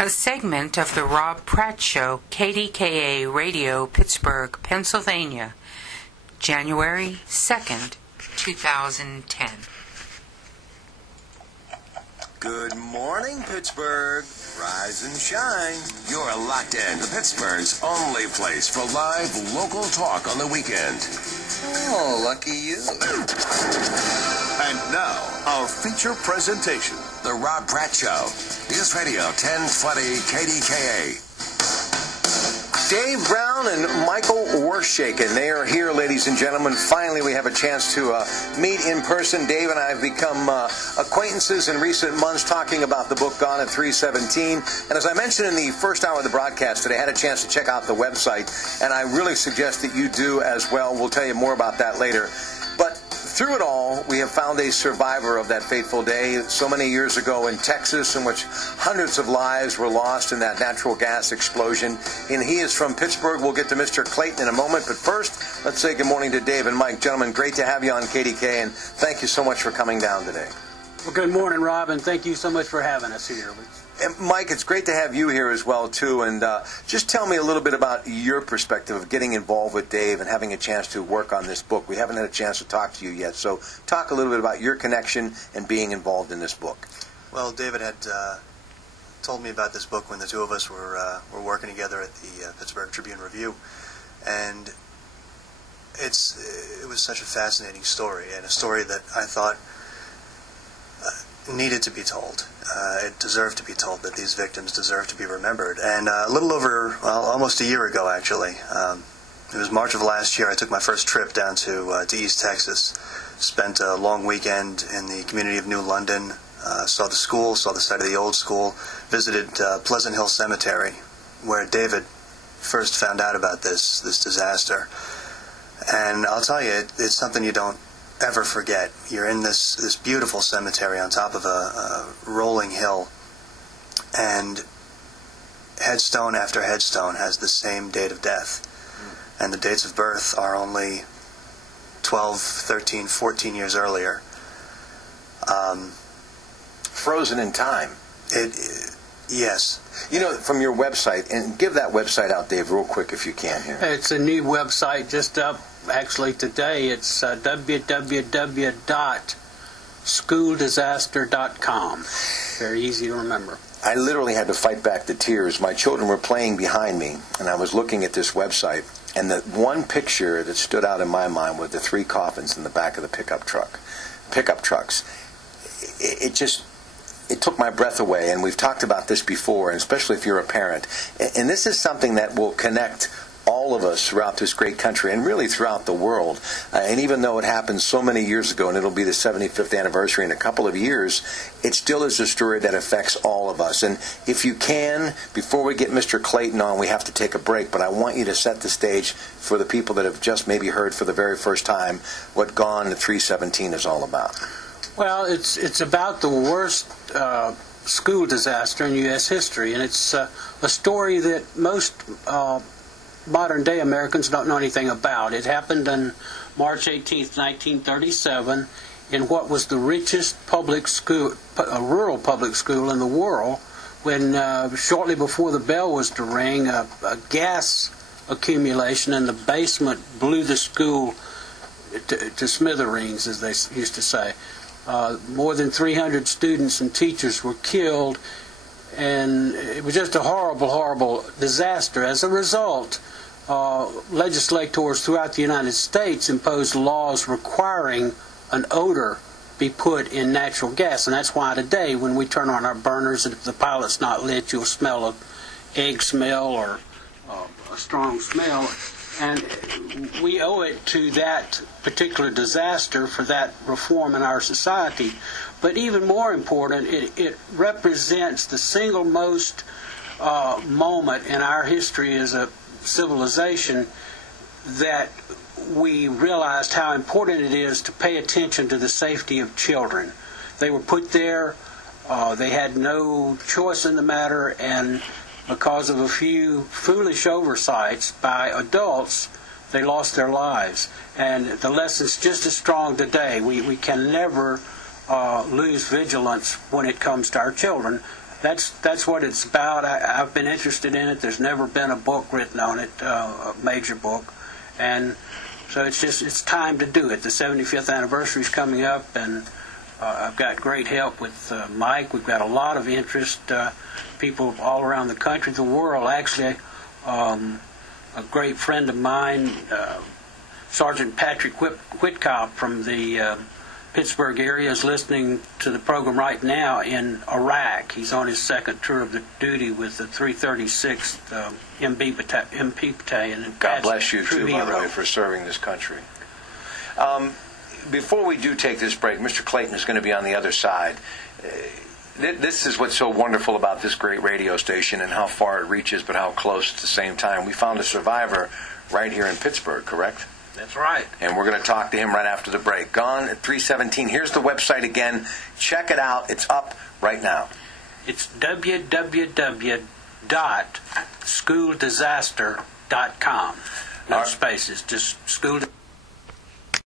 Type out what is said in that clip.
A segment of the Rob Pratt Show, KDKA Radio, Pittsburgh, Pennsylvania, January 2nd, 2010. Good morning, Pittsburgh. Rise and shine. You're locked in to Pittsburgh's only place for live local talk on the weekend. Oh, lucky you. And now, our feature presentation. The Rob Pratt Show. News Radio 1020 KDKA. Dave Brown and Michael Warshaken. They are here, ladies and gentlemen. Finally, we have a chance to meet in person. Dave and I have become acquaintances in recent months talking about the book Gone at 3:17. And as I mentioned in the first hour of the broadcast today, I had a chance to check out the website, and I really suggest that you do as well. We'll tell you more about that later. But through it all, we have found a survivor of that fateful day so many years ago in Texas, in which hundreds of lives were lost in that natural gas explosion. And he is from Pittsburgh. We'll get to Mr. Clayton in a moment. But first, let's say good morning to Dave and Mike. Gentlemen, great to have you on KDK, and thank you so much for coming down today. Well, good morning, Rob, and thank you so much for having us here. And Mike, it's great to have you here as well, too. And just tell me a little bit about your perspective of getting involved with Dave and having a chance to work on this book. We haven't had a chance to talk to you yet, so talk a little bit about your connection and being involved in this book. Well, David had told me about this book when the two of us were working together at the Pittsburgh Tribune-Review, and it was such a fascinating story, and a story that I thought needed to be told. It deserved to be told, that these victims deserve to be remembered. And a little over, well, almost a year ago, actually, it was March of last year, I took my first trip down to East Texas, spent a long weekend in the community of New London, saw the school, saw the site of the old school, visited Pleasant Hill Cemetery, where David first found out about this disaster. And I'll tell you, it's something you don't ever forget. You're in this beautiful cemetery on top of a rolling hill, and headstone after headstone has the same date of death, and the dates of birth are only 12, 13, 14 years earlier. Frozen in time. Yes. You know, from your website, and give that website out, Dave, real quick if you can here. It's a new website just up. Actually, today it's www.schooldisaster.com. Very easy to remember. I literally had to fight back the tears. My children were playing behind me, and I was looking at this website, and the one picture that stood out in my mind was the three coffins in the back of the pickup trucks. It took my breath away, and we've talked about this before, and especially if you're a parent. And this is something that will connect all of us throughout this great country and really throughout the world. And even though it happened so many years ago, and it'll be the 75th anniversary in a couple of years, it still is a story that affects all of us. And if you can, before we get Mr. Clayton on, we have to take a break, but I want you to set the stage for the people that have just maybe heard for the very first time what Gone at 3:17 is all about. Well, it's about the worst school disaster in U.S. history, and it's a story that most modern-day Americans don't know anything about. It happened on March 18th, 1937, in what was the richest public school, rural public school in the world, when shortly before the bell was to ring, a gas accumulation in the basement blew the school to smithereens, as they used to say. More than 300 students and teachers were killed, and it was just a horrible, horrible disaster. As a result, legislators throughout the United States imposed laws requiring an odor be put in natural gas, and that's why today when we turn on our burners, and if the pilot's not lit, you'll smell an egg smell or a strong smell. And we owe it to that particular disaster for that reform in our society. But even more important, it represents the single most moment in our history as a civilization that we realized how important it is to pay attention to the safety of children. They were put there, they had no choice in the matter, and because of a few foolish oversights by adults, they lost their lives. And the lesson's just as strong today. We can never lose vigilance when it comes to our children. that's what it's about. I've been interested in it. There's never been a book written on it, a major book, and so it's time to do it. The 75th anniversary is coming up, and I've got great help with Mike. We've got a lot of interest, people all around the country, the world. Actually, a great friend of mine, Sergeant Patrick Whitcop from the Pittsburgh area, is listening to the program right now in Iraq. He's on his second tour of duty with the 336th MP Battalion. And God bless you, too, by the way, for serving this country. Before we do take this break, Mr. Clayton is going to be on the other side. This is what's so wonderful about this great radio station and how far it reaches, but how close at the same time. We found a survivor right here in Pittsburgh, correct? That's right. And we're going to talk to him right after the break. Gone at 3:17. Here's the website again. Check it out. It's up right now. It's www.schooldisaster.com. No spaces, just school.